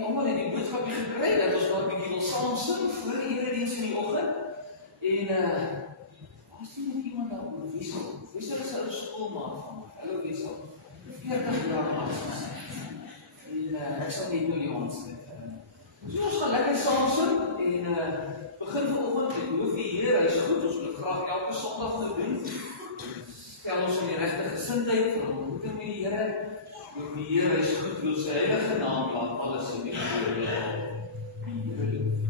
almal het die boodskap gekry dat ons maar 'n bietjie wil saam sing voor die erediens in die oggend. En waar sien net iemand daar oor Wiesel? Wiesel is 'n skoolmaat van my. Hallo Wiesel. 40 jaar oud. En ek sal net nou die ons dit. So ons gaan lekker saam sing en begin vanoggend met loof die Here. Hy is goed. Ons wil graag elke Sondag nou doen. Stel ons in die regte gesindheid van ontmoeting met die Here. Loof die Here, hy is goed. Loof sy heilige naam, laat alles in die Here die Here loof.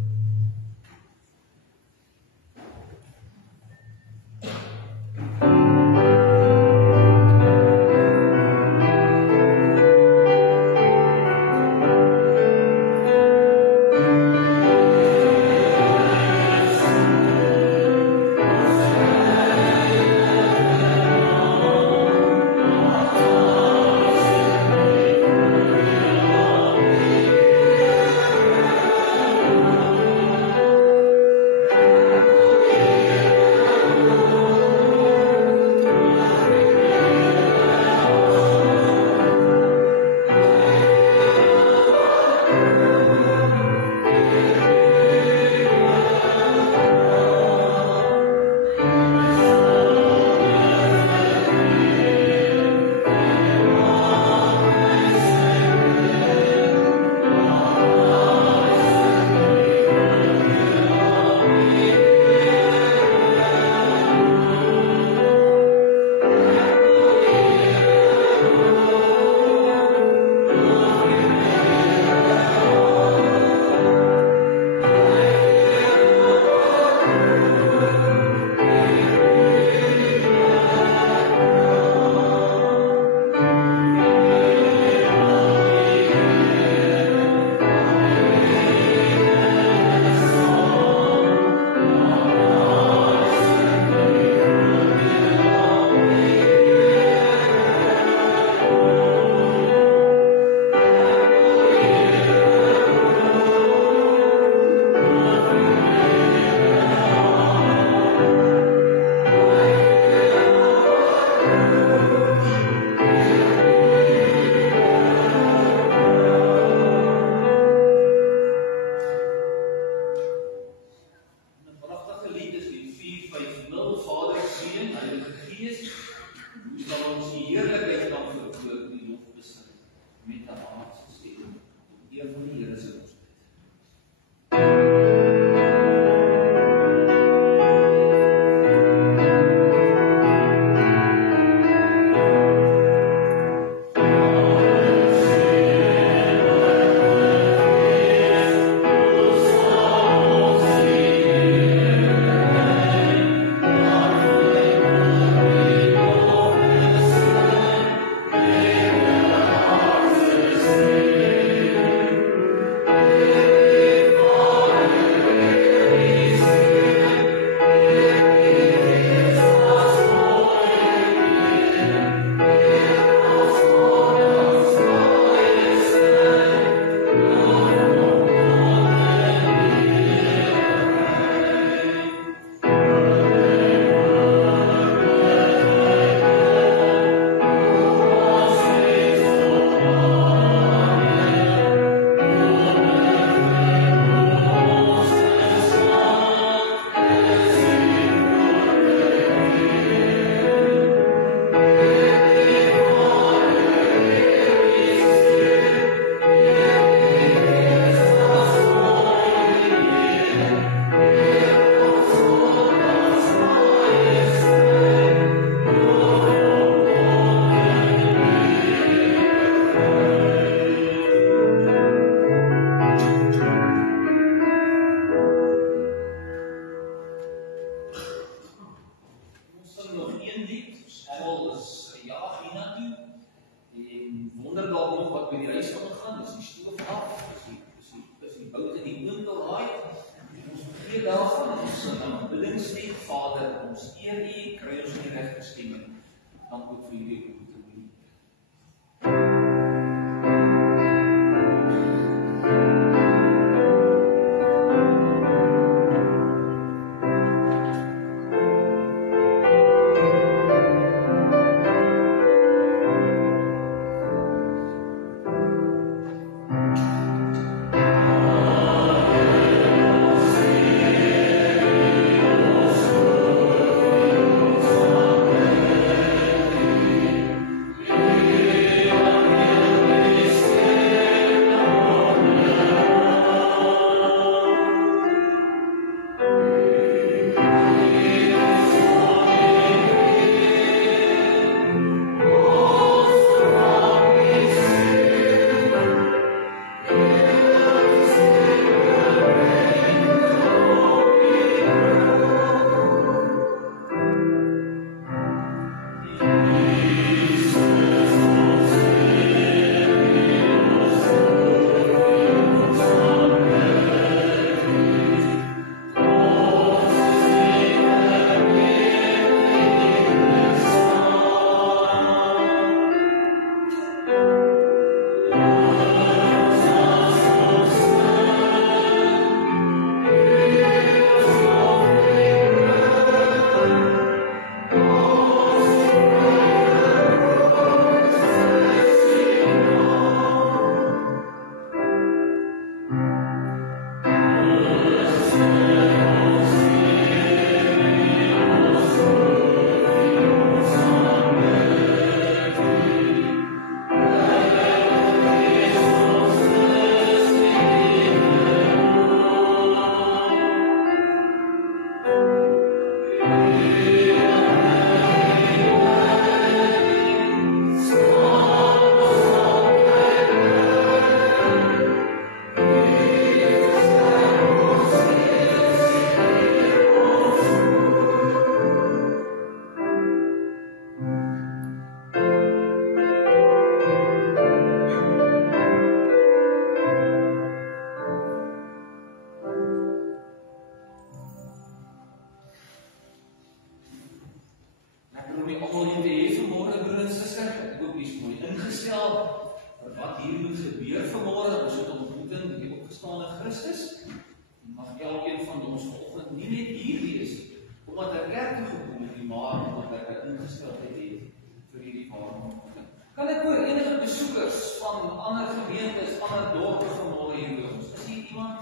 Kan ek hoor enige besoekers van ander gemeentes, ander dorpe vanmôre hier by ons? Is hier iemand?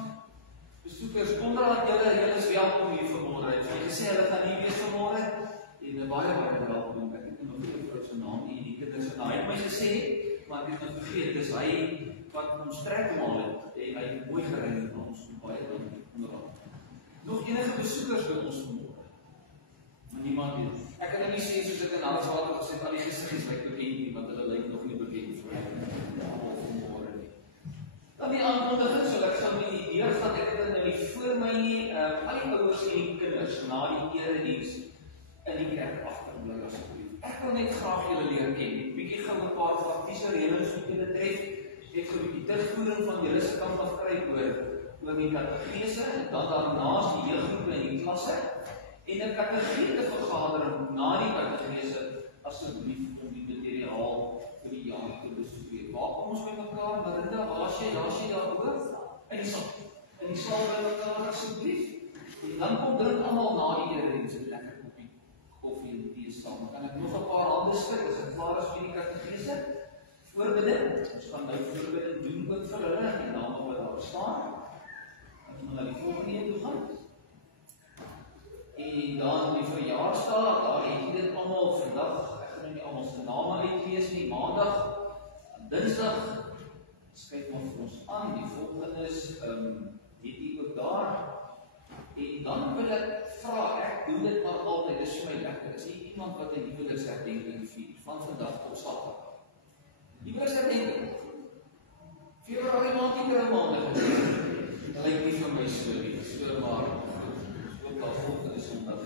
Besoekers, Konrad, julle is welkom hier vanmôre. Jy gesê hulle gaan nie wees vanmôre en baie welkom. Ek het nog nie vrou se naam nie, die kinders se naam. Hy het my gesê, maar ek het nou vergeet, dis hy wat ons trek maal het en hy het mooi gery met ons. Baie dankie, Konrad. Nog enige besoekers by ons vanmôre? Maar niemand weet. Ek kan nie sê soos ek in alles wat gesê het, al die gesiggies lyk bekend nie, want hulle lyk nog nie bekend vir my. Vanmôre nie. Dan die aankondiging, so ek sal met die deur gaan, ek het nou nie voor my nie, al die ouers en die kinders na die erediens in die kerk agterbly asseblief. Ek wil net graag julle leer ken. Bietjie gou 'n paar praktiese reëls wat julle tref. Ek gaan 'n bietjie terugvoering van julle se kant af kry oor die katekese, en dan daarnaas die jeuggroepe in die klasse. En 'n kategoriese vergadering na die kategoriese asseblief om die materiaal vir die jaar te bestudeer. Waar kom ons by mekaar? Marinda, waar is jy? Daar's jy daaroor? In die saal by mekaar asseblief. En dan kom drink almal na die erediens 'n lekker koffie en tee saam. Kan ek nog 'n paar hande skud as ek klaar is met die kategoriese? Voorbiding. Ons gaan nou voorbiding doen ook vir hulle en die name wat daar staan. Ons gaan na die volgende een toe gaan. En dan die verjaarsdag, daar het jy dit almal vandag, ek gaan nie almal se name uitlees nie, maandag, dinsdag, skryf maar vir ons aan, die volgende is, het jy ook daar, en dan wil ek vra, ek doen dit maar altyd, dit is vir my lekker, is nie iemand wat 'n huweliksherdenking vier, van vandag tot Saterdag. Huweliksherdenking, Februarie maand nie kry maandag, dit lyk nie vir my so maar, daar volgende Sondag.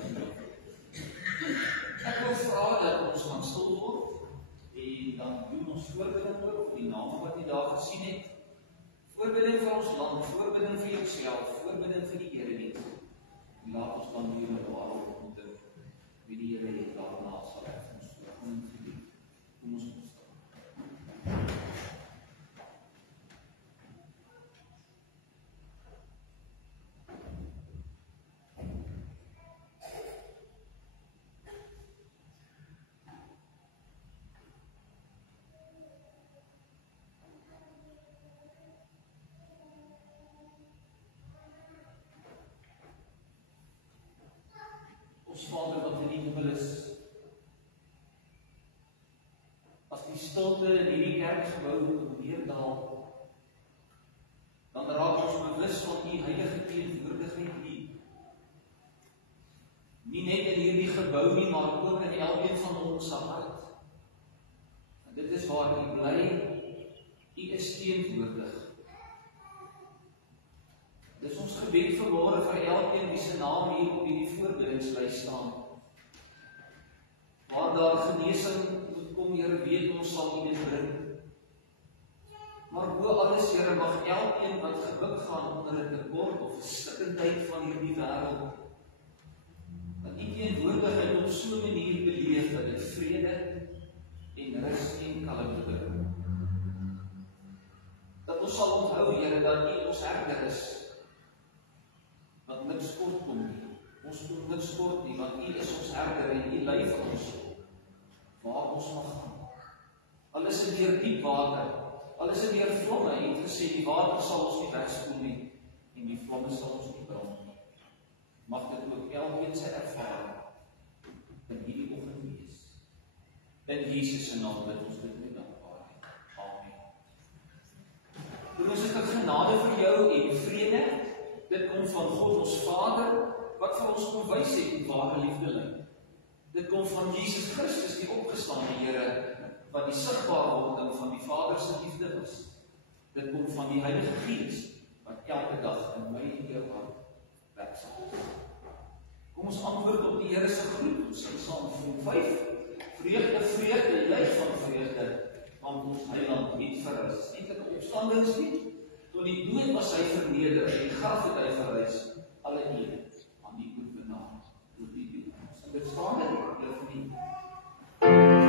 Ek wil vra dat ons gaan stil word en dan doen ons voorbiding oor die name wat jy daar gesien het. Voorbiding vir ons land, voorbiding vir jouself, voorbiding vir die erediens. En laat ons dan weer met daarop ontmoet wie die Here het daarna sal hê ons voorbiding gedoen. Kom ons staan. Vader wat in die hemel is, as die stilte in hierdie kerkgebou neerdal, dan raak ons bewus van die heilige teenwoordigheid hier. Nie net in hierdie gebou nie, maar ook in elkeen van ons hart. En dit is waar U bly, U is teenwoordig. Dis ons gebed vanmôre vir elkeen wie se naam hier op hierdie voorbidingslys staan. Waar daar genesing moet kom, Here, weet ons sal U dit bring. Maar bo alles, Here, mag elkeen wat gebuk gaan onder 'n tekort of 'n stikkindheid van hierdie wêreld, dat U teenwoordigheid op so 'n manier beleef dat dit vrede en rus en kalmte bring. Dat ons sal onthou, Here, dat U ons herder is, wat niks kort kom nie. Ons kom niks kort nie, want U is ons herder en U lei vir ons waar ons mag gaan. Al is dit deur diep water, al is dit deur vlomme, U het gesê die water sal ons nie wegspoel nie en die vlomme sal ons nie brand nie. Mag dit ook elkeen se ervaring in hierdie oggend wees. In Jesus se naam bid ons dit met dankbaarheid. Amen. Ons het 'n genade vir jou en vrede. Dit kom van God ons Vader, wat vir ons kom wys het hoe ware liefde lyk. Dit kom van Jesus Christus, die opgestane Here, wat die sigbaarwording van die Vader se liefde is. Dit kom van die Heilige Gees, wat elke dag in my en jou hart werksaam is. Kom ons antwoord op die Here se groet, ons sing Psalm 5. Vreugde, vreugde, juig van vreugde, want ons Heiland het verrus. Eintlik 'n opstandingslied. Tot die dood was hy verneder, en die graf het hy verrys, alle eer aan die oorwinnaar, tot die dood. So dit staan dit, julle vriend. Amen.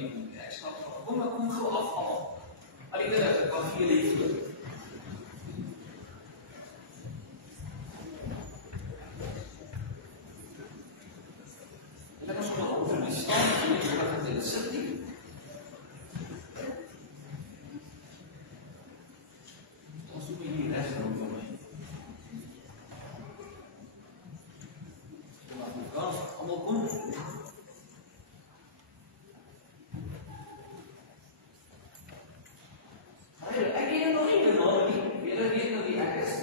nie doen nie. Ek snap van, kom gou afhaal. Al die dinge, ek kan vir julle iets doen. En ek is maar op vir my staan, en ek wil dat dit sit nie. Dan soek my nie recht rond van my. Allemaal kom. Ek het nog nie benaderd nie. Julle weet nou wie ek is.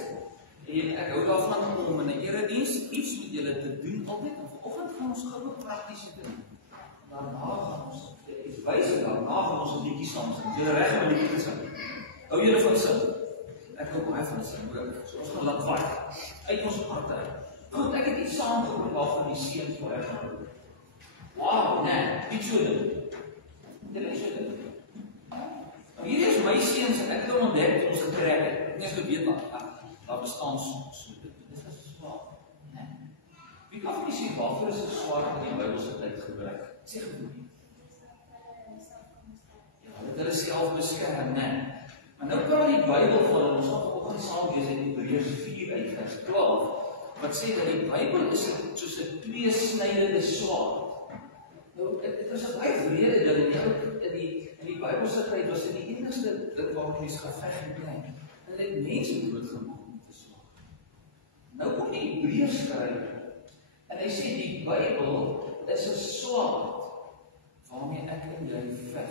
En ek hou daarvan om in 'n erediens iets met julle te doen altyd. En vanoggend gaan ons gou praktiese doen. Daarna gaan ons iets wys en daarna gaan ons 'n liedjie saam sing. Julle reg om 'n liedjie te sing. Hou julle van sing. Ek hou baie van sing. So ons gaan laat vaai uit ons harte uit. Goed, ek het iets saamgebring waarvan die seuns baie gaan doen. Wow, nee, nie so dit. Dit is so dit. Hierdie is my seuns en ek het hom ontdek toe ons getrek het. Ek het nie geweet daar bestaan so dit. Dit is swaar, né? Wie kan vir my sê waarvoor is 'n swaard in die Bybelse tyd gebruik? Sê gou nie. Ja, dit hulle self beskerm, né? Maar nou kan die Bybel van ons vanoggend saam lees uit Hebreërs 4 uit vers 12. Wat sê dat die Bybel is soos 'n tweesnydende swaard. Nou, dit is 'n baie wrede ding. In die Bybelse tyd was dit die enigste ding waar mense geveg het kry. En dit mense doodgemaak met 'n swaard. Nou kom die Hebreërs skryf en hy sê die Bybel is 'n swaard waarmee ek en jy veg.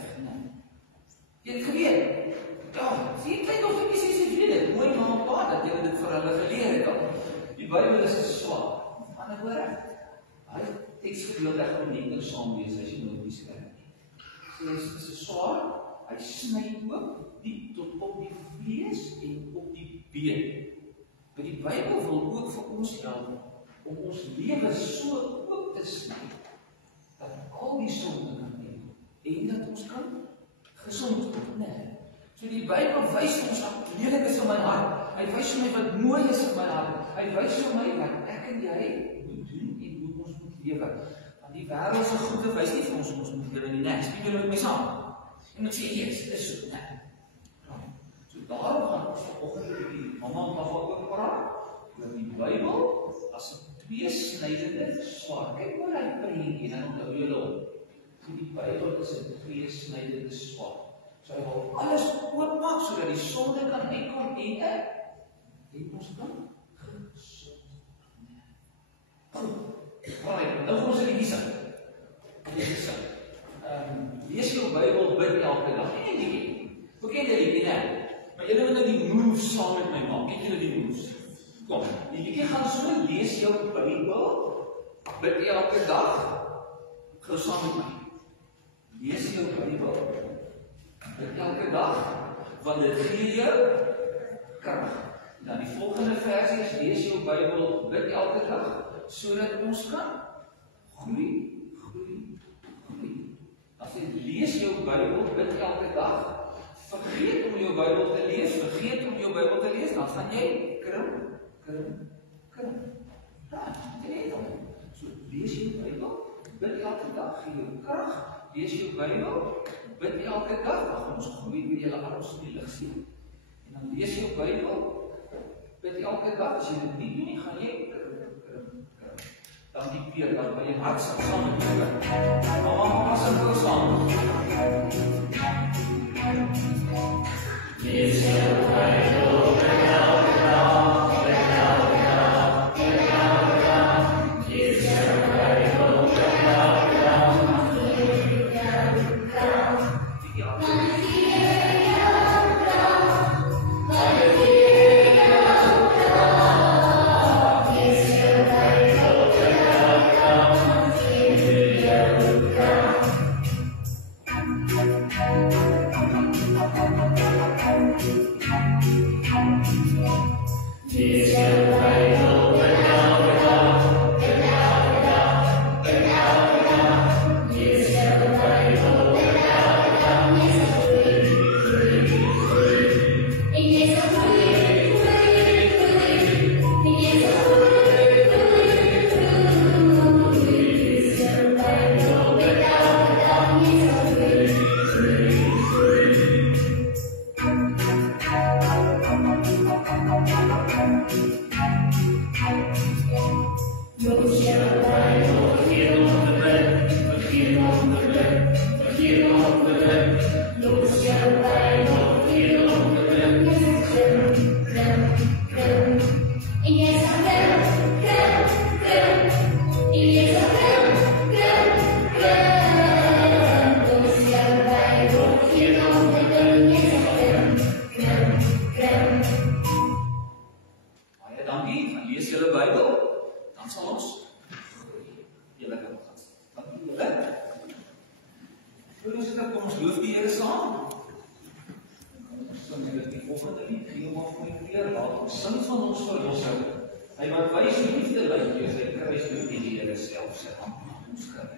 Jy het geweet. Ja, sien jy nog ek sê jy weet dit. Mooi maar op pad dat jy dit vir hulle geleer het al. Die Bybel is 'n swaard. Aan die woorde. Hy teksgedeelte ek gaan net nou saam lees as jy nou die skerm. So dit is 'n swaard. Hy sny oop diep tot op die vlees en op die been. Maar die Bybel wil ook vir ons help om ons lewe so oop te sny dat al die sonde kan neem en dat ons kan gesond word, né? So die Bybel wys ons wat lelik is in my hart. Hy wys vir my wat mooi is in my hart. Hy wys vir my wat ek en jy moet doen en hoe ons moet lewe. Want die wêreldse goede wys nie vir ons hoe ons moet lewe nie, né? Speel julle met my saam. En ek sê, yes, dis so, né? So daarom gaan ons vanoggend oor die mamma en papa ook praat oor die Bybel as 'n tweesnydende swaard. Kyk hoe hy prentjie dan onthou julle hom. So die Bybel is 'n tweesnydende swaard. So hy wil alles oopmaak sodat die sonde kan uitkom en ons kan gesond word. Goed, nou gaan ons 'n liedjie sing. Lees jou Bybel, bid elke dag. En liedjie. Hoe ken jy liedjie, né? Maar julle moet nou die moves saam met my maak. Ken julle die moves? Kom, die liedjie gaan so, lees jou Bybel, bid elke dag. Gou saam met my. Lees jou Bybel, bid elke dag, want dit gee jou krag. Dan die volgende versie is, lees jou Bybel, bid elke dag, sodat ons kan groei. As jy lees jou Bybel, bid elke dag, vergeet om jou Bybel te lees, dan gaan jy krimp. So, lees jou Bybel, bid elke dag, gee jou krag, lees jou Bybel, bid elke dag, dan gaan ons groei met julle arms in die lig sien. En dan lees jou Bybel, bid elke dag, as jy dit nie doen nie, gaan jy krimp. Dan die Peer, dan by jy hart saam met jou. Mama sing gou saam. Lees jou Bybel, bid elke dag, bid elke dag, bid elke dag. Lees jou Bybel, bid elke dag, gee jou krag. Yeah. ons loof die Here saam. So net die volgende lied, gee hom af my Heer, laat ons sing van ons verlosser. Hy wat wys liefde lyk deur sy kruis deur die Here self sy hand aan ons kry.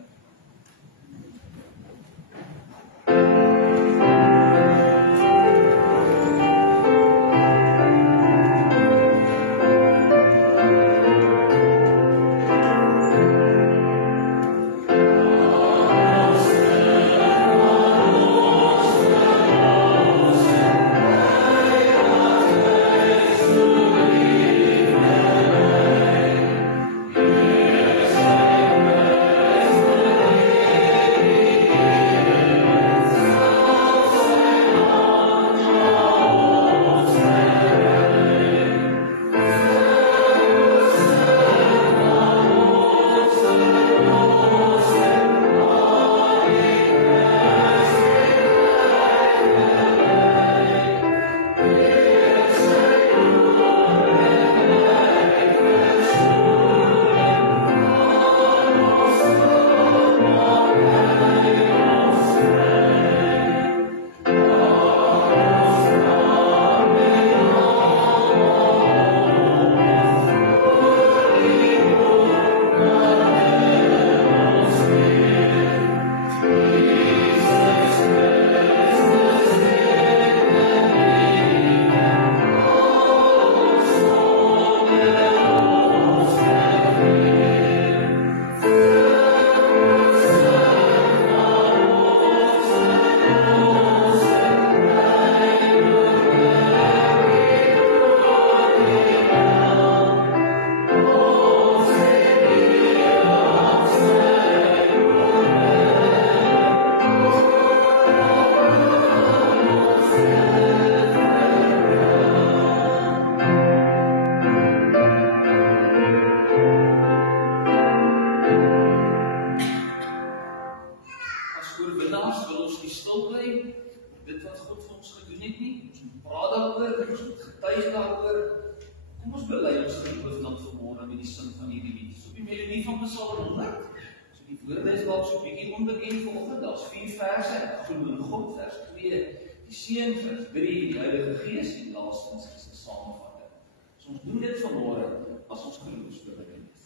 Die Seun, vers 3, die Heilige Gees en laastens is 'n samevatting. So ons doen dit vanmôre as ons geloofsbelijdenis.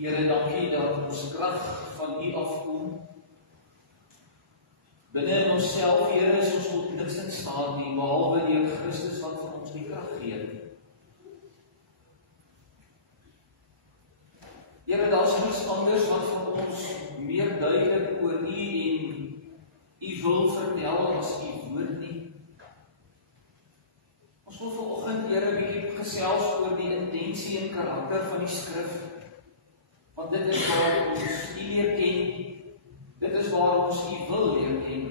Here, dankie dat ons krag van U afkom. Binne in onsself, Here, is ons tot niks in staat nie, behalwe deur Christus wat vir ons die krag gee. Here, daar is niks anders wat vir ons meer duidelik oor U en U wil vertel as U woord nie. Ons wil vanoggend, Here, bietjie gesels oor die intensie en karakter van die skrif, Want dit is waar ons U leer ken, dit is waar ons U wil leer ken,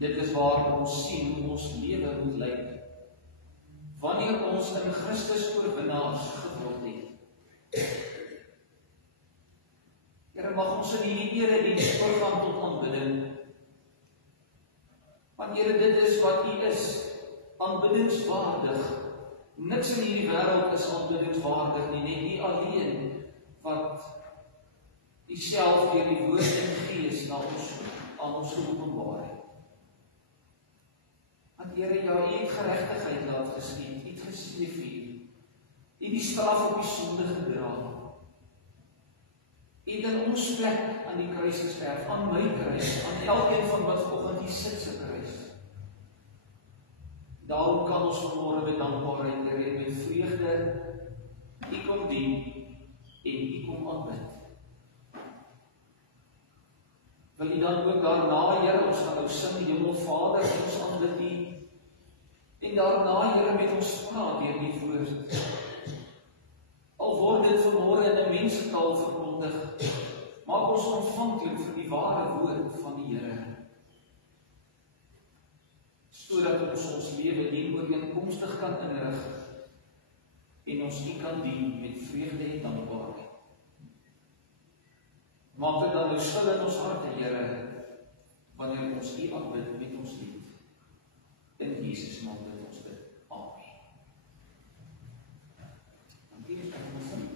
dit is waar ons sien hoe ons lewe moet lyk, wanneer ons in Christus oorwinnaars geword het. Here, mag ons in hierdie erediens oorgaan tot aanbidding. Want Here, dit is wat U is, aanbiddingswaardig. Niks in hierdie wêreld is aanbiddingswaardig nie, net U alleen wat U self deur die woord en Gees aan ons geopenbaar het. Want Here, ja, U het geregtigheid laat geskied, U het gestref U het die straf op die sonde gedra. U het in ons plek aan die kruis gesterf, aan my kruis, aan elkeen van wat vanoggend hier sit se kruis. Daarom kan ons vanmôre met dankbaarheid, Here, en met vreugde U kom dien en U kom aanbid. Wil U dan ook daarna, Here, ons gaan nou sing, Hemelvader, ons aanbid U, en daarna, Here, met ons praat deur die woord. Al word dit vanmôre in 'n mensetaal verkondig, maak ons ontvanklik vir die ware woord van die Here, sodat ons lewe nie ooreenkomstig kan inrig en ons U kan dien met vreugde en dankbaarheid. Maak dit dan nou stil in ons harte, Here, wanneer ons U aanbid met ons lied. In Jesus naam bid ons dit. Amen. Dankie vir ons.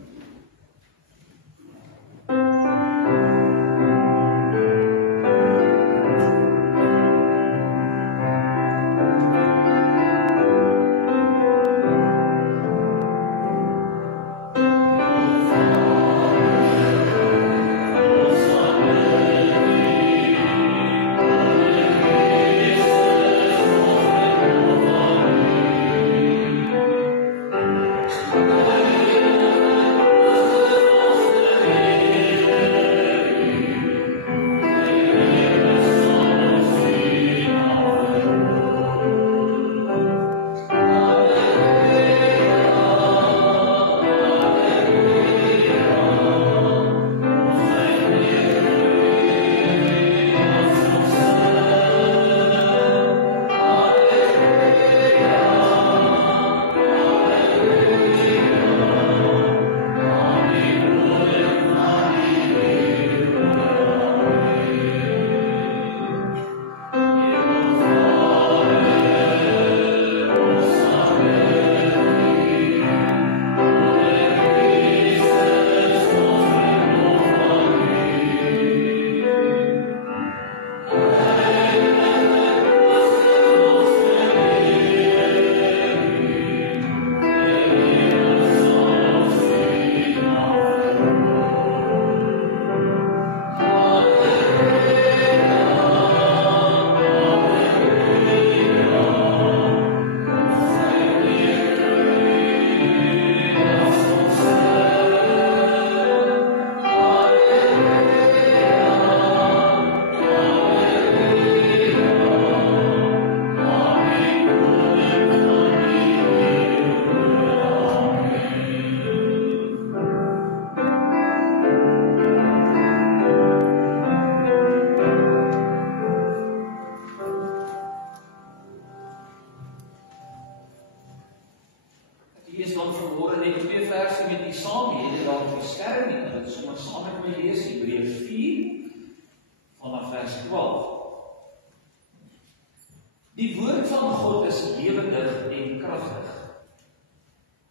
Die woord van God is lewendig en kragtig.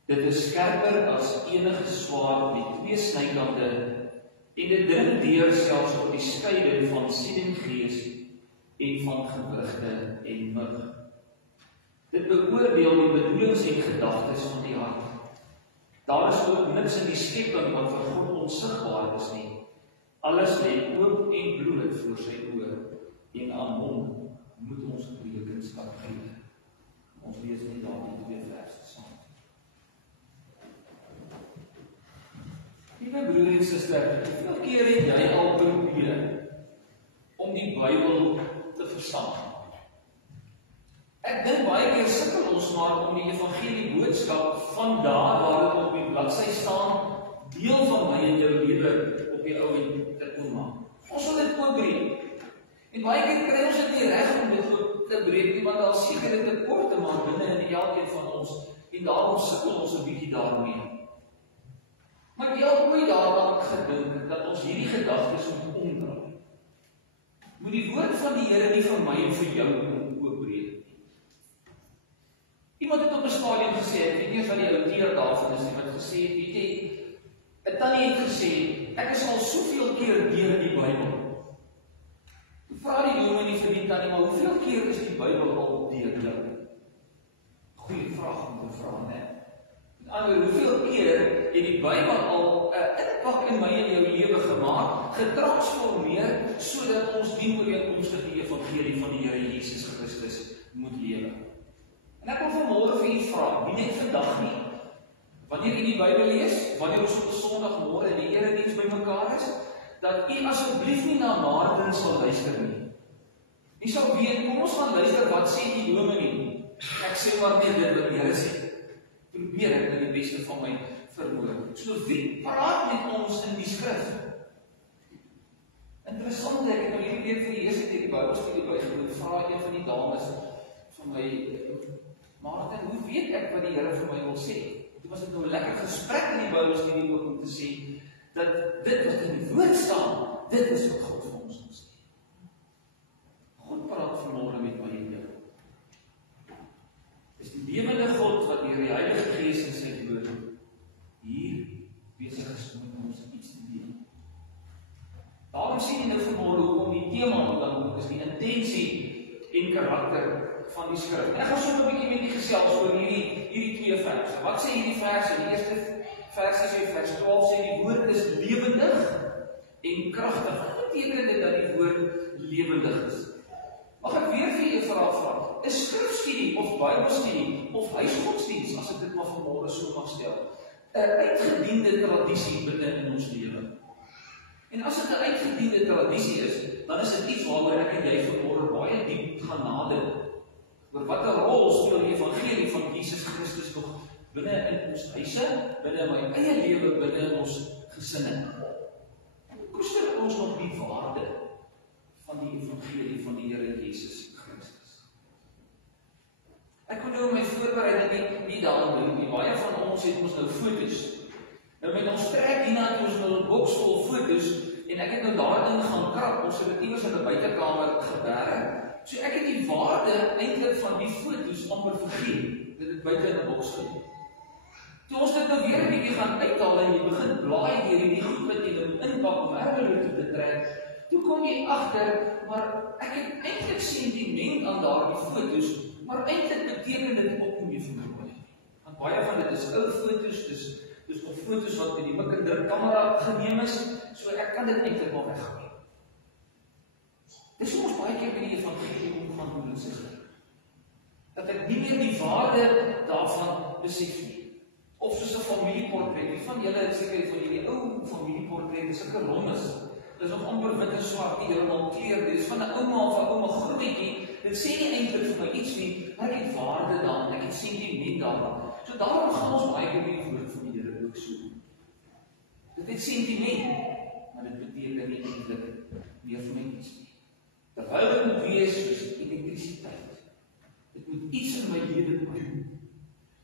Dit is skerper as enige swaard met 2 snykante en dit dring deur selfs op die skeiding van siel en gees en van gewrigte en murg. Dit beoordeel die bedoelings en gedagtes van die hart. Daar is ook niks in die skepping wat vir God onsigbaar is nie. Alles lê oop en bloot voor sy oë en aan hom moet ons rekenskap gee. Ons lees net daardie 2 verse saam. Liewe broer en suster, hoeveel keer het jy al probeer om die Bybel te verstaan? Ek dink baie keer sukkel ons maar om die evangelie boodskap van daar waar dit op die bladsy staan, deel van my en die ou en te oormaak. Ons wil dit oopbreek. En baie keer kry ons dit nie reg om dit oop te breek nie, want daar is sekere tekorte maar binne in elkeen van ons, en daarom sukkel ons 'n bietjie daarmee. Maar jy het ooit daaraan gedink dat ons hierdie gedagtes moet omdraai. Moet die woord van die Here nie vir my en vir jou oopbreek nie. Iemand het op 'n stadium gesê, ek weet nie of wat die outeur daarvan is, wat gesê het, weet jy, 'n tannie het gesê, ek is al soveel keer deur in die Bybel. Vra die dominee vir die tannie, maar hoeveel keer is die Bybel al deur jou? Goeie vraag om te vra, né? Met ander woorde, hoeveel keer het die Bybel al 'n impak in my en jou lewe gemaak, getransformeer, sodat ons dienooreenkomstig die evangelie van die Here Jesus Christus moet lewe. En ek wil vanmôre vir u vra, wie net vandag nie, wanneer u die Bybel lees, wanneer ons op 'n Sondagmôre in die erediens bymekaar is, dat u asseblief nie na Martin sal luister nie. U sal weet, kom ons gaan luister, wat sê die dominee? Ek sê maar net dit wat die Here sê. Probeer ek met die beste van my vermoë. So wie praat met ons in die skrif? Interessant, ek het nou hierdie keer vir die eerste keer die Bybelstudie bygewoon, vra een van die dames van my, Martin, hoe weet ek wat die Here vir my wil sê? Dit was nou 'n lekker gesprek in die Bybelstudie ook om te sê, dat dit wat in die woord staan, dit is wat God vir ons wil sê. God praat vanmôre met my en jou. Dis die lewende God wat deur die Heilige Gees in sy woord hier besig is om ons iets te deel. Daarom sien jy nou vanmôre hoekom die tema dan is die intensie en karakter van die skrif. En ek gaan so 'n bietjie met die gesels oor hierdie twee verse. Wat sê hierdie verse? Die eerste vers sê vers 12 sê die woord is lewendig en kragtig. Wat beteken dit dat die woord lewendig is? Mag ek weer vir julle vra, is skrifstudie of Bybelstudie of huisgodsdiens, as ek dit maar vanmôre so mag stel, 'n uitgediende tradisie binne in ons lewe? En as dit 'n uitgediende tradisie is, dan is dit iets waaroor ek en jy vanmôre baie diep gaan nadink. Oor watter rol speel die evangelie van Jesus Christus nog binne in ons huise, binne in my eie lewe, binne in ons gesinne? Koester ons nog die waarde van die evangelie van die Here Jesus Christus? Ek kon nou my voorbereiding nie daarin doen nie. Baie van ons het ons nou foto's. Nou met ons trek hierna toe ons nou 'n boks vol foto's, en ek het nou daarin gaan krap, ons het dit iewers in 'n buitekamer geberg. So ek het die waarde eintlik van die foto's amper vergeet, dit het buite in 'n boks gelê. Toe ons dit nou weer 'n bietjie gaan uithaal en jy begin blaai deur hierdie goed wat jy nou inpak om herbeloop te trek, toe kom jy agter, maar ek het eintlik sentiment aan daardie foto's, maar eintlik beteken dit ook nie vir my baie. Want baie van dit is ou foto's, dis nog foto's wat met die mik en druk kamera geneem is, so ek kan dit eintlik maar weggooi. Dis hoe ons baie keer by die evangelie omgaan doen in sy skrif. Dat ek nie meer die waarde daarvan besef nie. Of soos 'n familieportret. Wie van julle het seker van hierdie ou familieportret, dis 'n kolommes. Dis nog amper wit en swart, nie heeltemal kleur nie. Dis van 'n ouma of 'n ouma grootjie. Dit sê nie eintlik vir my iets nie, maar ek het waarde daarin, ek het sentiment daarin. So daarom gaan ons baie keer die woord van die Here ook so. Dit het sentiment, maar dit beteken nie eintlik meer vir my iets nie. Terwyl dit moet wees soos elektrisiteit. Dit moet iets in my lewe doen.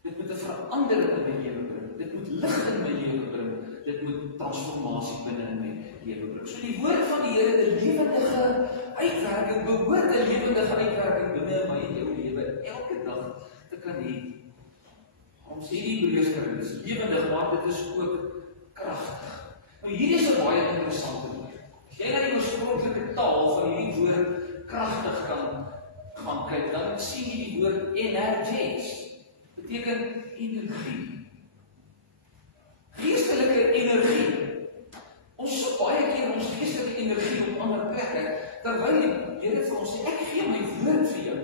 Dit moet 'n verandering in my lewe bring. Dit moet lig in my lewe bring. Dit moet transformasie binne in my lewe bring. So die woord van die Here, 'n lewendige uitwerking, behoort 'n lewendige uitwerking binne in my en jou lewe elke dag te kan hê. Om sê die Hebreërs dis lewendig, maar dit is ook kragtig. Nou hierdie is 'n baie interessante woord. As jy na die oorspronklike taal van hierdie woord kragtig kan gaan kyk, dan sien jy die woord energies. Beteken energie. Geestelike energie. Ons so baie keer ons geestelike energie op ander plekke, terwyl die Here vir ons sê, ek gee my woord vir jou,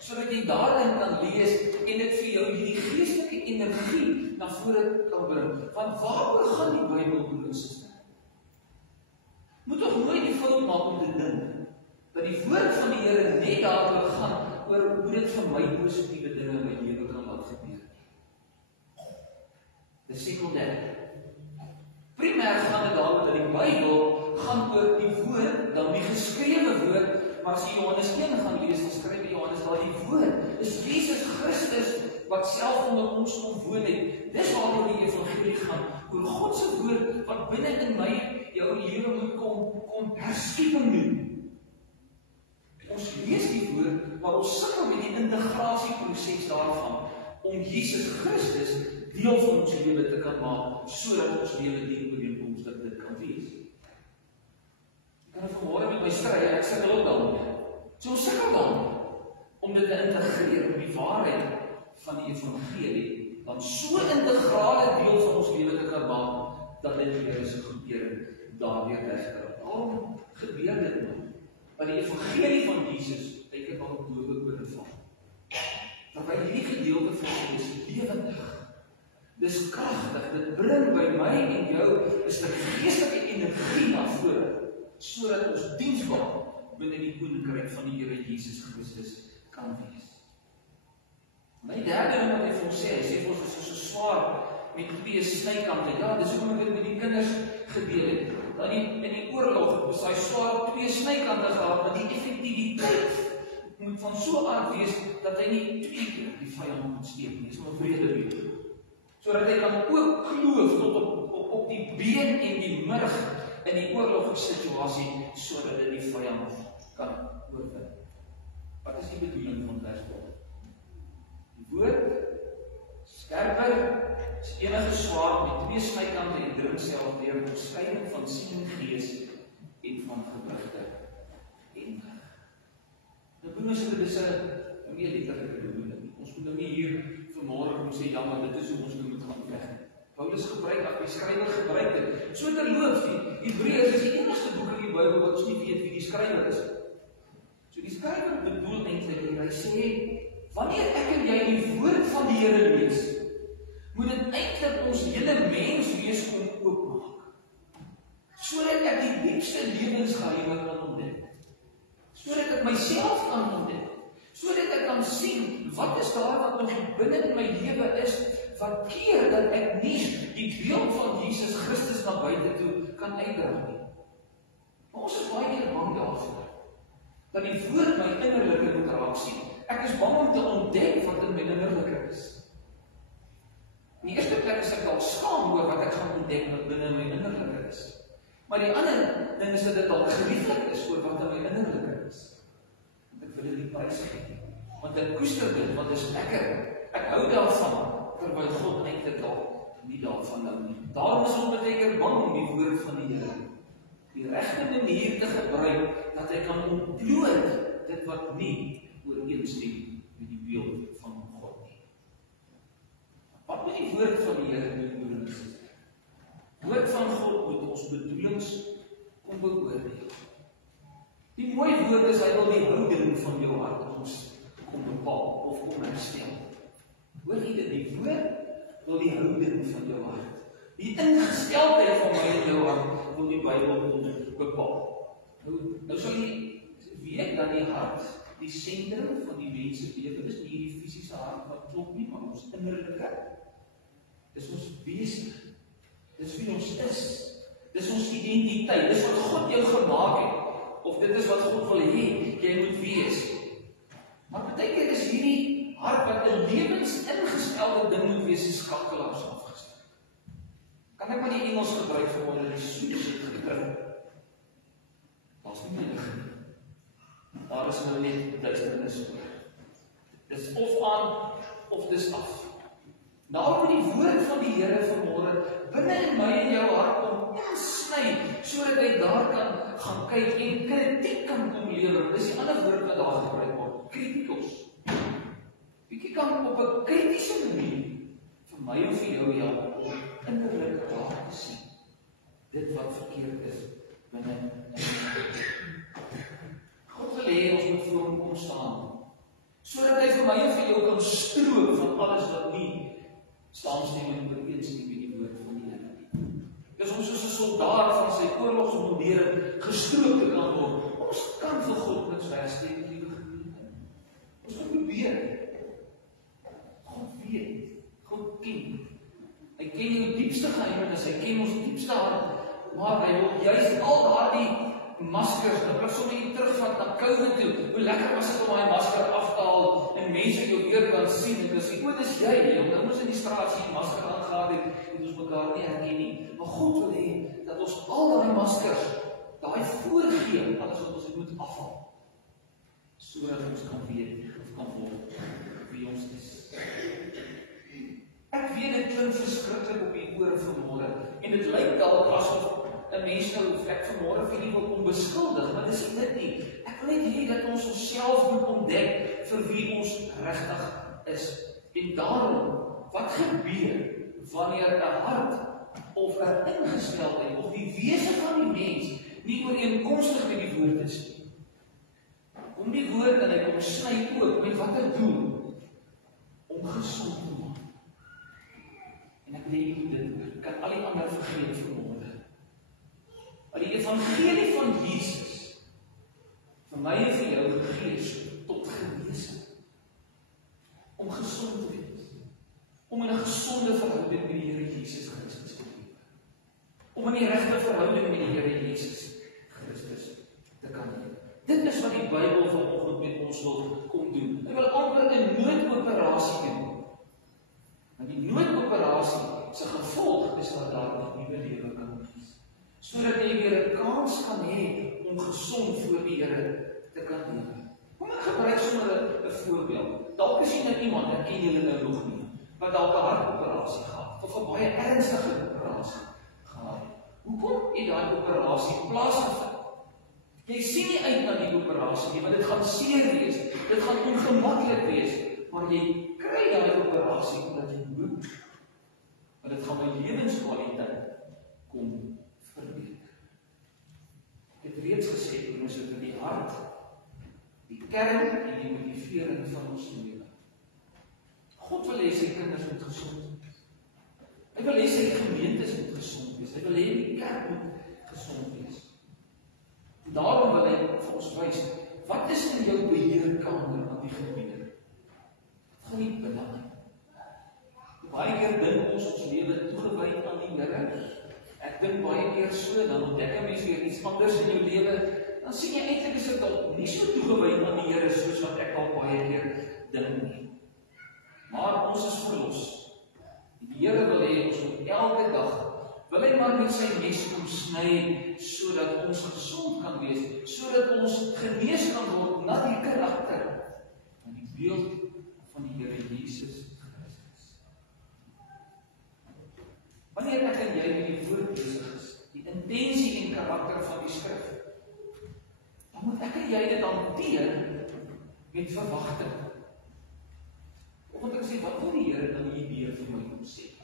sodat jy daarin kan lees en dit vir jou hierdie geestelike energie na vore kan bring. Want waaroor gaan die Bybel, broer en suster? Moet tog nooit die fout maak om te dink dat die woord van die Here net daaroor gaan oor hoe dit vir my positiewe dinge in my lewe kan laat gebeur. Dis sekondêr. Primêr gaan dit daaroor dat die Bybel maar as jy Johannes 1 gaan lees, dan skryf Johannes daar die woord, is Jesus Christus wat self onder ons kom woon het. Dis waaroor die evangelie gaan, oor God se woord wat binne in my jou lewe moet kom herskeping doen. Ons lees die woord, maar ons sukkel met die integrasieproses daarvan om Jesus Christus deel van ons lewe te kan maak, sodat ons lewe ooreenkomstig dit kan wees. Ek kan vanmôre met my stry, ek sukkel ook daarmee. So ons sukkel daarmee om dit te integreer op die waarheid van die evangelie, dan so integrale deel van ons lewe te kan maak, dat dit die Here se goedkeuring daardeur regkry. Waarom gebeur dit nou? Want die evangelie van Jesus, kyk ek al op dowe ore van. Terwyl hierdie gedeelte van ons is lewendig. Dis kragtig, dit bring by my en jou 'n stuk geestelike energie na vore, sodat ons diensbaar binne die koninkryk van die Here Jesus Christus kan wees. My derde ding wat hy vir ons sê, hy sê vir ons is so swaar met 2 snykante. Ja, dis hoekom ek dit met die kinders gedeel het. Dan in die oorlog was hy swaar 2 snykante gehad, want die effektiwiteit moet van so aard wees dat hy nie 2 keer die vyand moet steek nie. Dis maar vrede wees. Sodat hy kan ook kloof tot op die been en die murg in die oorlogssituasie, sodat hy die vyand kan oorwin. Wat is die bedoeling van vers 12? Die woord, skerper, is enige swaard met 2 snykante en dring self deur die skeiding van siel en gees en van gewrigte en rug. Nou doen ons dit is 'n meer letterlike bedoeling. Ons moet nou nie hier vanmôre kom sê ja, maar dit is hoe ons moet gaan veg. Paulus gebruik dat die skrywer gebruik dit. So terloops, die Hebreërs is die enigste boek in die Bybel wat ons nie weet wie die skrywer is. So die skrywer bedoel eintlik hier, hy sê, wanneer ek en jy die woord van die Here lees, moet dit eintlik ons hele menswees kom oopmaak, sodat ek die diepste lewensgeheime kan ontdek, sodat ek myself kan ontdek, sodat ek kan sien wat is daar wat nog binne in my lewe is, wat keer dat ek nie die beeld van Jesus Christus na buite toe kan uitdra nie. Maar ons is baie keer bang daarvoor, dat die woord my innerlike moet raak sien. Ek is bang om te ontdek wat in my innerlike is. In die eerste plek is ek al skaam oor wat ek gaan ontdek wat binne my innerlike is. Maar die ander ding is dat dit al gerieflik is oor wat in my innerlike is. Want ek wil dit nie prys gee. Want ek koester dit, want dit is lekker. Ek hou daarvan, terwyl God eintlik al nie daarvan nou nie. Daarom is ons baie keer bang om die woord van die Here die regte manier te gebruik, dat hy kan ontbloot dit wat nie ooreenstem met die beeld van God nie. Wat moet die woord van die Here doen? Die woord van God moet ons bedoelings kom beoordeel. Die mooi woord is, hy wil die houding van jou hart ons kom bepaal of kom herstel. Hoor jy dit? Die woord wil die houding van jou hart. Die ingesteldheid van my en jou hart wil die Bybel ons bepaal. Nou sal jy weet dat die hart die sentrum van die mens se lewe is, nie die fisiese hart wat klop nie, maar ons innerlike. Dis ons wese. Dis wie ons is. Dis ons identiteit. Dis wat God jou gemaak het. Of dit is wat God wil hê jy moet wees. Maar baie keer is hierdie hart wat 'n lewensingestelde ding moet wees, is skakelaars afgestel. Kan ek maar die Engels gebruik vir môre, die switch gedruk. Daar's nie meer lig nie. Daar is nou net duisternis oor. Dis of aan of dis af. Nou moet die woord van die Here vanmôre binne in my en jou hart kom insny, sodat hy daar kan gaan kyk en kritiek kan kom lewer. Dis die ander woord wat daar gebruik word, kritikos. Bietjie kan op 'n kritiese manier vir my of vir jou help om innerlik raak te sien dit wat verkeerd is binne in God wil hê ons moet voor hom kom staan, sodat hy vir my en vir jou kan stroop van alles wat nie saamstem en ooreenstem met die woord van die Here nie. Dis ons soos 'n soldaat van sy oorlogsmondering gestroop te kan word. Ons kan vir God niks wegsteen, liewe gemeente. Ons moet probeer. God weet, God ken. Hy ken jou diepste geheimenis, hy ken ons diepste hart, maar hy wil juist al daardie maskers, nou wil ek sommer hier terugvat na COVID toe. Hoe lekker was dit om daai masker af te haal en mense jou weer kan sien en dis dis jy, nou moes in die straat sien, die masker aangehad het ons mekaar nie herken nie. Maar God wil hê dat ons al daai maskers, daai voorgee, alles wat ons moet afhaal, sodat ons kan weet of kan word wie ons is. Ek weet dit klink verskriklik op die ore vanmôre en dit lyk dalk asof 'n mens nou ek vanmôre vir nie wil onbeskuldig, maar dis dit nie. Ek wil net hê dat ons onsself moet ontdek vir wie ons regtig is. En daarom, wat gebeur wanneer 'n hart of 'n ingesteldheid of die wese van die mens nie ooreenkomstig met die woord is nie? Kom die woord en hy kom sny oop met watter doel? Om gesond te maak. En ek weet dit kan al die ander vergeet vanmôre. Maar die evangelie van Jesus vir my en vir jou gegee tot genesing. Om gesond te wees. Om in 'n gesonde verhouding met die Here Jesus Christus te lewe. Om in die regte verhouding met die Here Jesus Christus te kan lewe. Dit is wat die Bybel vanoggend met ons wil kom doen. Hy wil amper 'n noodoperasie doen. Want die noodoperasie se gevolg is dat daar 'n nuwe lewe kan wees. Sodat jy weer 'n kans kan hê om gesond voor die Here te kan lewe. Kom ek gebruik sommer 'n voorbeeld. Dalk is jy nou iemand, ek ken julle nou nog nie, wat dalk 'n hartoperasie gehad of 'n baie ernstige operasie gehad. Hoekom het daai operasie plaasgevind? Jy sien nie uit na die operasie nie, want dit gaan seer wees, dit gaan ongemaklik wees, maar jy kry daai operasie omdat jy moet, want dit gaan my lewenskwaliteit kom verbeter. Ek het reeds gesê, ons het in die hart, die kern en die motivering van ons lewe. God wil hê sy kinders moet gesond wees. Hy wil hê sy gemeentes moet gesond wees. Hy wil hê die kerk moet gesond wees. En daarom wil hy vir ons wys, wat is in jou beheerkamer aan die gemeente? Wat gaan nie binne aan? Baie keer dink ons lewe toegewy aan die Here. Ek dink baie keer so, dan ontdek 'n mens weer iets anders in jou lewe, dan sien jy eintlik is dit dalk nie so toegewy aan die Here soos wat ek al baie keer dink nie. Maar ons is verlos. Die Here wil hê ons moet elke dag, wil hy maar met sy mes kom sny, sodat ons gesond kan wees, sodat ons genees kan word na die karakter en die beeld van die Here Jesus Christus. Wanneer ek en jy met die woord besig is, die intensie en karakter van die skrif, dan moet ek en jy dit hanteer met verwagting. Of wat ek sê, wat wil die Here dan hier vir my kom sê?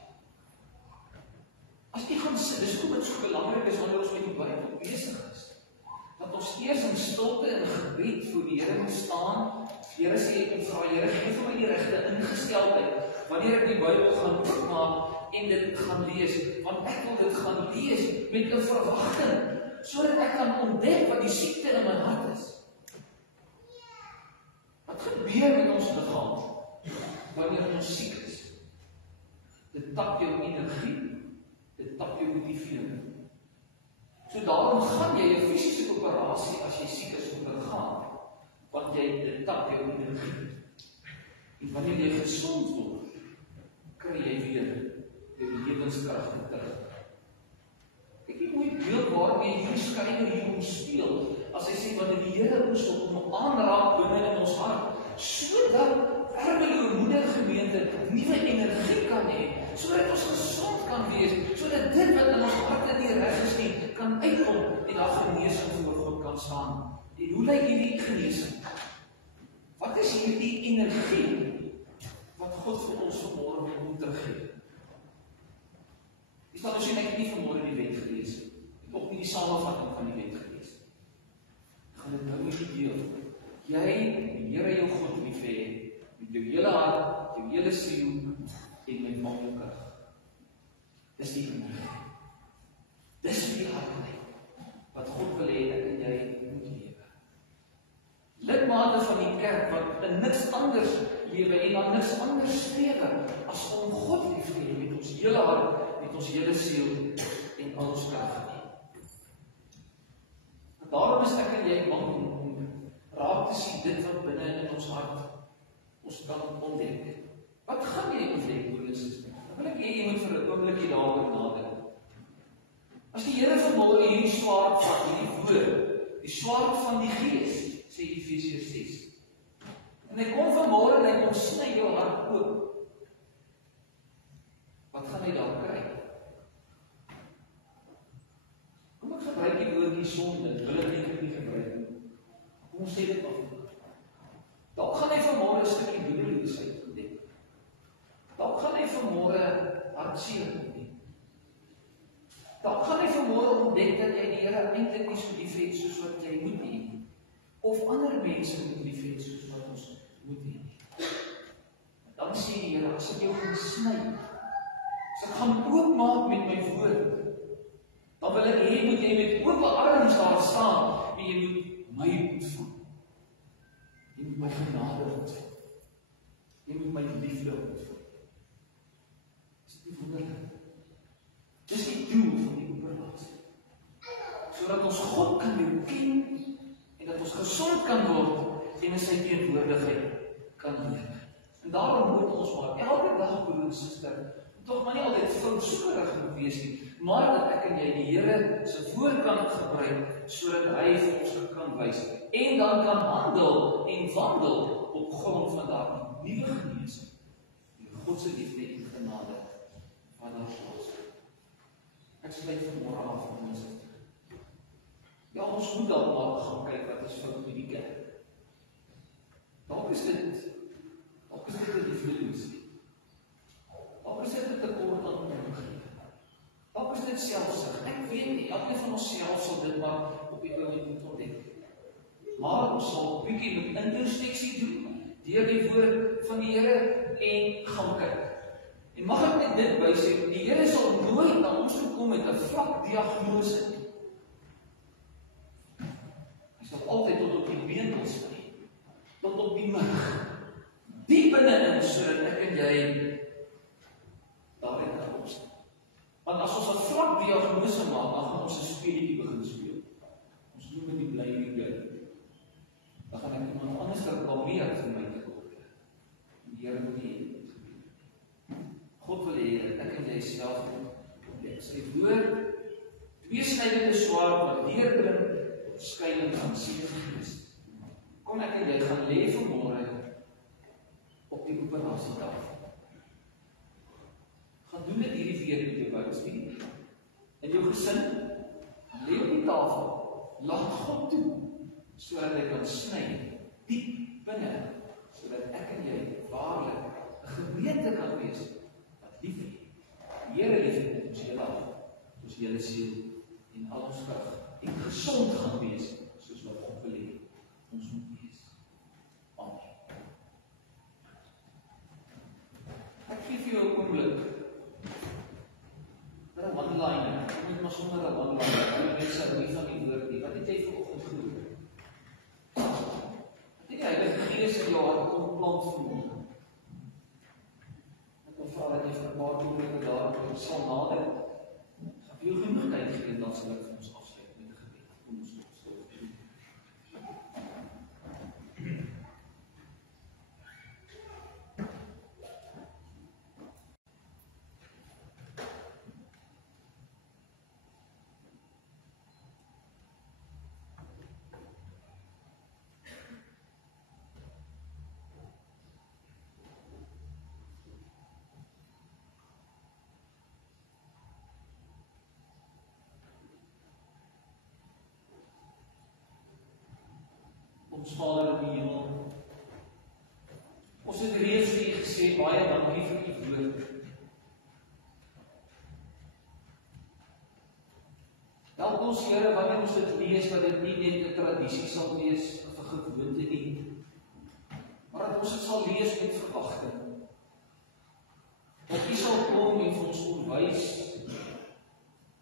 As jy gaan sit, dis hoekom dit so belangrik is wanneer ons met die Bybel besig is, dat ons eers in stilte en gebed voor die Here moet staan. Die Here sê, ek vra Here, gee vir my die regte ingesteldheid, wanneer ek die Bybel gaan oopmaak en dit gaan lees, want ek wil dit gaan lees met 'n verwagting, sodat ek kan ontdek wat die siekte in my hart is. Wat gebeur met ons liggaam wanneer ons siek is? Dit tap jou energie, dit tap jou motivering. So daarom gaan jy 'n fisiese operasie as jy siek is ondergaan, want dit tap jou energie. En wanneer jy gesond word, kry jy weer jou lewenskrag terug. Ek het nooit beeld waarmee hierdie skrywer hier kom speel, as hy sê wanneer die Here ons wil aanraak binne in ons hart, sodat werklik moeder gemeente nuwe energie kan hê, sodat ons gesond kan wees, sodat dit wat in ons harte nie reg is nie, kan uitkom en daar genesing voor God kan staan. En hoe lyk hierdie genesing? Wat is hierdie energie wat God vir ons vanmôre wil teruggee? Is dat ons net nie vanmôre die wet gelees het, en ook nie die samevatting van die wet gelees het. Ek gaan dit nou met u deel. Jy, die Here jou God lief hê, met jou hele hart, jou hele siel en met al jou krag. Dis die energie. Dis die hartheid wat God wil hê ek en jy moet lewe. Lidmate van die kerk wat in niks anders lewe en aan niks anders strewe as om God lief te hê met ons hele hart, met ons hele siel en al ons krag. Daarom is ek en jy bang om raak te sien dit wat binne in ons hart ons kan ontdek. Wat gaan jy ontdek, broer en suster? Dan wil ek hê jy moet vir 'n oombliekie daaroor nadink. As die Here vanmôre hierdie swaard vat, hierdie woord, die swaard van die Gees, sê Efesiërs 6. En hy kom vanmôre en hy kom sny jou hart oop. Wat gaan hy daar kry? Kom ek gebruik die woordjie sonde, wil ek eintlik nie gebruik nie. Kom ons sê dit af. Dalk gaan hy vanmôre 'n stukkie doelloosheid ontdek. Dalk gaan hy vanmôre hartseer ontdek. Dalk gaan hy vanmôre ontdek dat jy die Here eintlik nie so lief het soos wat jy moet hê. Of ander mense moet lief hê soos wat ons moet hê. Dan sê die Here, as ek jou gaan sny, as ek gaan oopmaak met my woord, dan wil ek hê moet jy met oop arms daar staan en jy moet my ontvang. Jy moet my genade ontvang. Jy moet my liefde ontvang. Dis nie wonderlik. Dis die doel van die operasie. Sodat ons God kan leer ken en dat ons gesond kan word en in sy teenwoordigheid kan leef. En daarom moet ons maar elke dag, broer en suster, tog maar nie altyd vroegsoekerig moet wees nie, maar dat ek en jy die Here se woord kan gebruik sodat hy vir ons kan wys en dan kan handel en wandel op grond van daardie nuwe genesing. Die God se liefde en genade wat daar is. Ek sluit vanmôre af met mense. Ja, ons moet dan maar gaan kyk wat is fout met die kerk. Dalk is dit 'n liefdeloosheid. Dalk is dit 'n tekort aan omgee. Dalk is dit selfsug. Ek weet nie, elkeen van ons self sal dit maar op die oomblik moet ontdek. Maar ons sal 'n bietjie met introspeksie doen deur die woord van die Here en gaan kyk. En mag ek net dit bysê, die Here sal nooit na ons toe kom met 'n vlak diagnose nie. Hy sal altyd tot op die beentels sny, tot op die murg, diep binne-in, sodat ek en jy daarin kan kom. Want as ons 'n vlak diagnose maak, dan gaan ons 'n speletjie begin speel. Ons noem dit die blame game. Dan gaan ek iemand anders kalmeer vir my te kom. Die Here moet nie. God wil hê dat ek en jy self ontdek. Sy woord, tweesnydende swaard wat deurbring skeiding van siel en gees. Kom ek en jy gaan lê vanmôre op die operasietafel. Gaan doen dit hierdie week met jou buikspier. In jou gesin, lê op die tafel, laat God toe, sodat hy kan sny diep binne, sodat ek en jy waarlik 'n gemeente kan wees wat lief het. Die Here liefhet ons hele hart, ons hele siel en al ons krag en gesond gaan wees soos wat God wil hê ons moet wees. Amen. Ek gee vir jou 'n oomblik vir 'n one-liner. Jy moet maar sommer 'n one-liner. Jy sê nie van die woord nie. Wat het jy vanoggend gehoor? Die Heilige Gees in jou hart kom plant vanmôre. Ek wil vra dat jy vir 'n paar oomblikke daar sal nader. Ek wil genoeg tyd gee en dan sal ek vir ons afsluit met 'n gebed. Kom ons stil. Ons Vader in die hemel, ons het reeds vir U gesê, baie dankie vir U woord. Help ons, Here, wanneer ons dit lees, dat dit nie net 'n tradisie sal wees of 'n gewoonte nie, maar dat ons dit sal lees met verwagting. Dat U sal kom en vir ons onderwys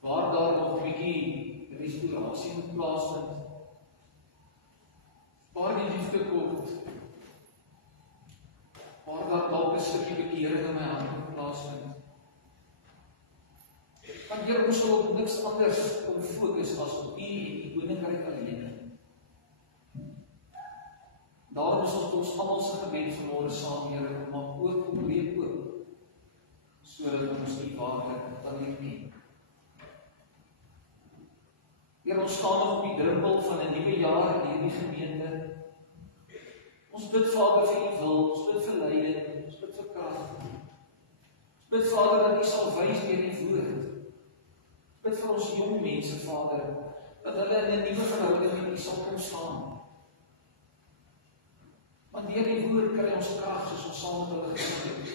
waar daar nog 'n bietjie restaurasie moet plaasvind, waar die liefde kort, waar daar dalk 'n stukkie bekering in my hart plaasvind. Want Here, ons sal op niks anders kom fokus as op U en U koninkryk alleen. Daarom is ons almal se gebed vanmôre saam, Here, om maak oop, breek oop, sodat ons U waarlik kan ken. Here, ons staan nog op die drempel van 'n nuwe jaar in hierdie gemeente. Ons bid, Vader, vir U wil, ons bid vir leiding, ons bid vir krag. Ons bid, Vader, dat U sal wys deur U woord. Ons bid vir ons jong mense, Vader, dat hulle in 'n nuwe verhouding met U sal kom staan. Want deur die woord kry ons krag soos ons saam met hulle gesit het.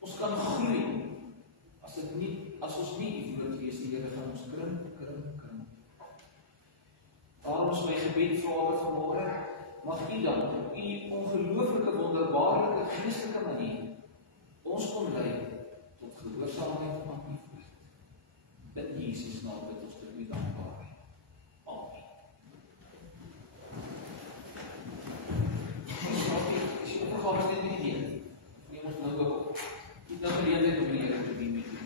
Ons kan groei as ons nie die woord lees, die Here gaan ons krimp. Daarom is my gebed, Vader, vanmôre, mag U dan op U ongelooflike, wonderbaarlike, geestelike manier ons kon lei tot gehoorsaamheid aan U woord. In Jesus naam bid ons dit met dankbaarheid. Amen. As jy opgegaan is, net nie idee. Neem ons nou op. Dit nou geleentheid om die Here te dien met U.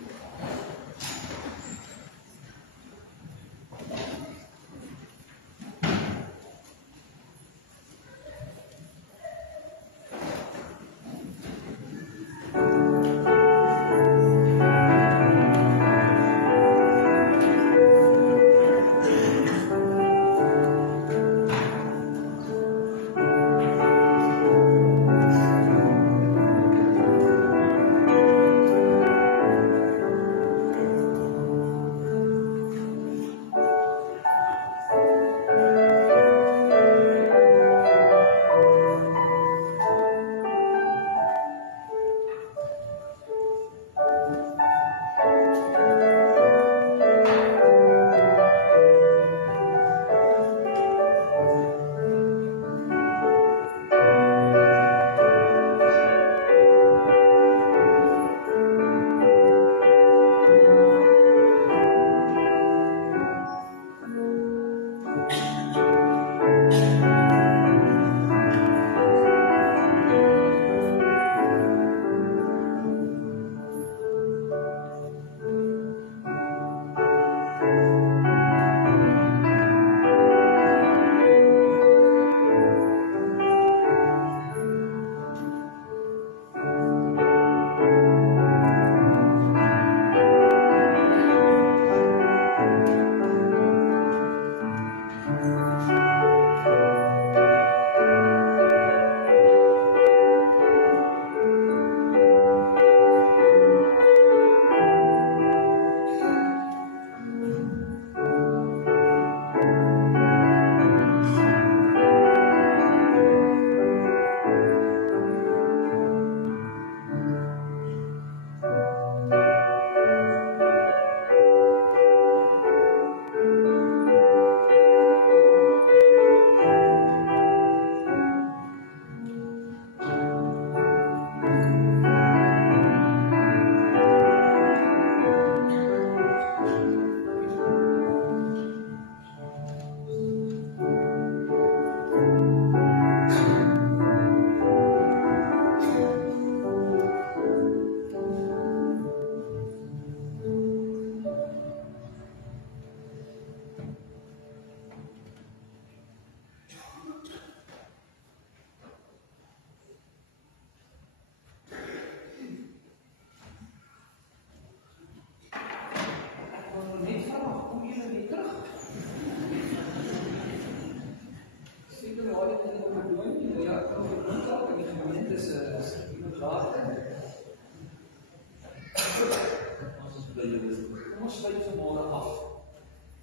Ons sluit vanmôre af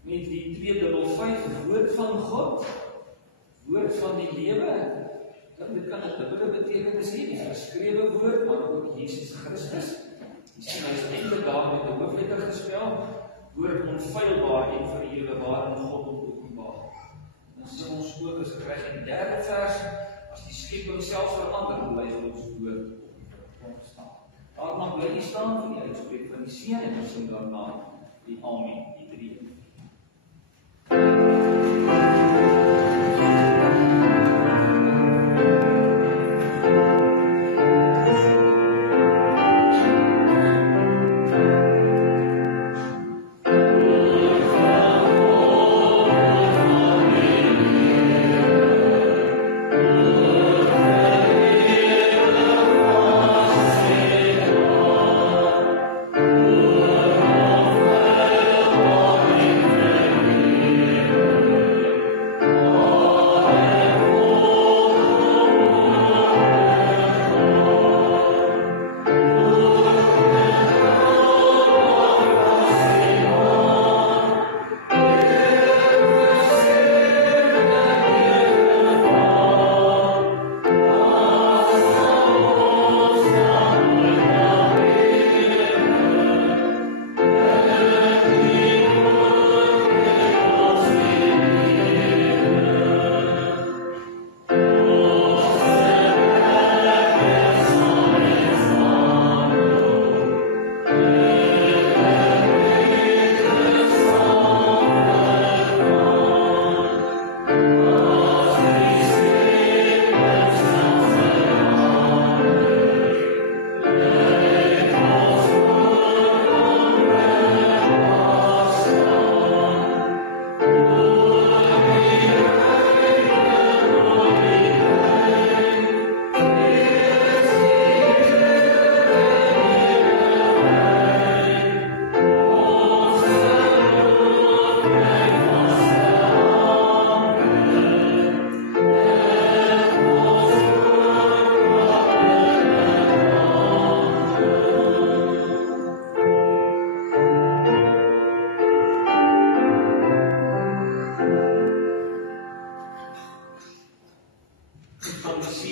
met die 255 woord van God, woord van die lewe. Dit kan 'n dubbele betekenis hê, die geskrewe woord, maar ook Jesus Christus. Jy sien, hy is eintlik daar met 'n hoofletter gespel, woord onfeilbaar en vir ewig waar in God openbaar. Dan sien ons ook as kry in 3de vers, as die skepping self verander, bly ons woord op staan. Daarna bly hy staan vir die uitspreek van die Seun en ons sing daarna die Amen, die 3. Oh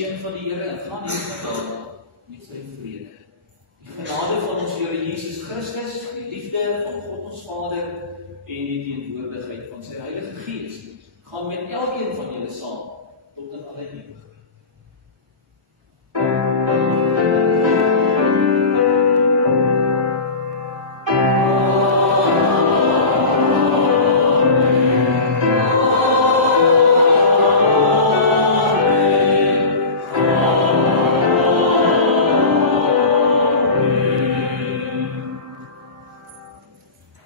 seën van die Here en gaan nie verlaat met sy vrede. Die genade van ons Here Jesus Christus, die liefde van God ons Vader en die teenwoordigheid van sy Heilige Gees gaan met elkeen van julle saam tot in alle ewigheid.